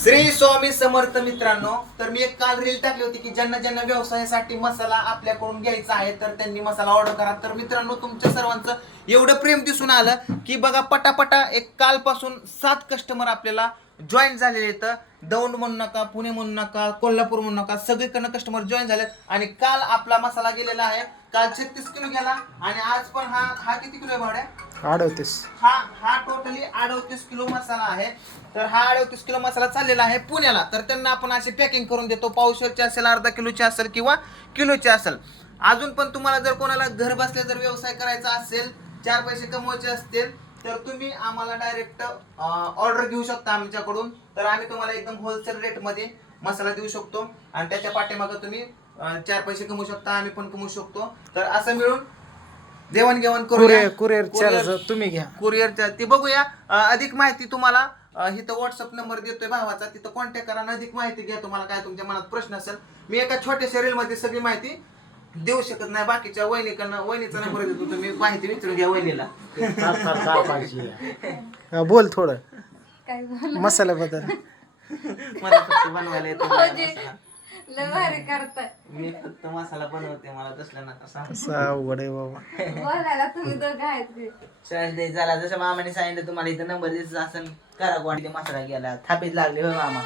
श्री स्वामी समर्थ मित्रांनो. तर मी एक काल रील टाकली होती की ज्यांना ज्यांना व्यवसायासाठी मसाला आपल्याकडून घ्यायचा आहे तर त्यांनी मसाला ऑर्डर करा. तर मित्रांनो, तुमच्या सर्वांचं एवढं प्रेम दिसून आलं की बघा, पटापटा एक कालपासून 7 कस्टमर आपल्याला जॉईन झालेले आहेत. दौंड म्हणू नका, पुणे म्हणू नका, कोल्हापूर म्हणू नका, सगळीकडनं कस्टमर जॉईन झालेत. आणि काल आपला मसाला गेलेला आहे, काल 36 किलो गेला. आणि आज पण हा किती किलो आहे भावड्या? 38. हा टोटली 38 किलो मसाला आहे. तर हा 38 किलो मसाला चाललेला आहे पुण्याला. तर त्यांना आपण अशी पॅकिंग करून देतो. पावशेरची असेल, अर्धा किलोची असेल किंवा किलोची असेल. अजून पण तुम्हाला जर कोणाला घर बसल्या जर व्यवसाय करायचा असेल, 4 पैसे कमवायचे असतील, तर तुम्ही आम्हाला डायरेक्ट ऑर्डर घेऊ शकता आमच्याकडून. तर आम्ही तुम्हाला एकदम होलसेल रेटमध्ये मसाला देऊ शकतो आणि त्याच्या पाठीमागं तुम्ही 4 पैसे कमवू शकता, आम्ही पण कमवू शकतो. तर असं मिळून देवाणघेवाण करूया. कुरिअर चार्ज तुम्ही घ्या. कुरिअरच्या ती बघूया. अधिक माहिती तुम्हाला इथं व्हॉट्सअप नंबर देतोय भावाचा, तिथं कॉन्टॅक्ट करा. अधिक माहिती घ्या. तुम्हाला काय तुमच्या मनात प्रश्न असेल, मी एका छोट्याशा रीलमध्ये सगळी माहिती देऊ शकत नाही. बाकीच्या वहिनीचा नंबर देतो, तुम्ही माहिती विचारून घ्या वहिनीला. बोल थोडं काय बोल मसाल्याबद्दल. मला फक्त बनवायला येतो मसाला. लय भारी करताय. मी फक्त मसाला बनवते, मला तसलं नका सांगू. असं अवघड आहे बाबा. बोलायला तुम्ही दोघं आहेत ते. चालतंय, चला जसं मामाने सांगितलं तुम्हाला इथं नंबर द्यायचा असेल करा. क्वांटिटी मसाला गेला थापीत लागले हो मामा.